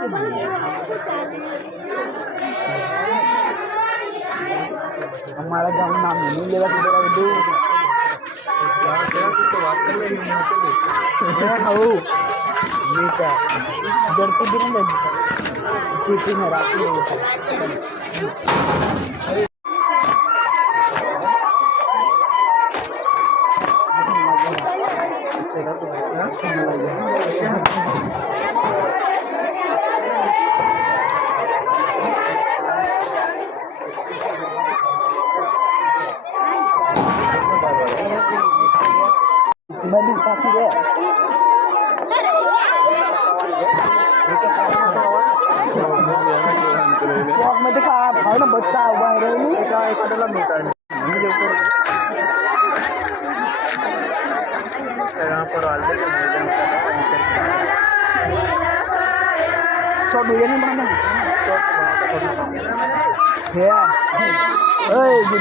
हमारा गाँव नाम नहीं लेगा तो तेरा दो तो बात कर लेंगे ये क्या जब तो दिन में जीती में रात में Mandi pasti deh. Wah, mereka apa? Ada bocah apa ini? Itu adalah medan. Ini juga. Sekarang peral deh. Short video ni mana? Short. Ya. Hey, gila.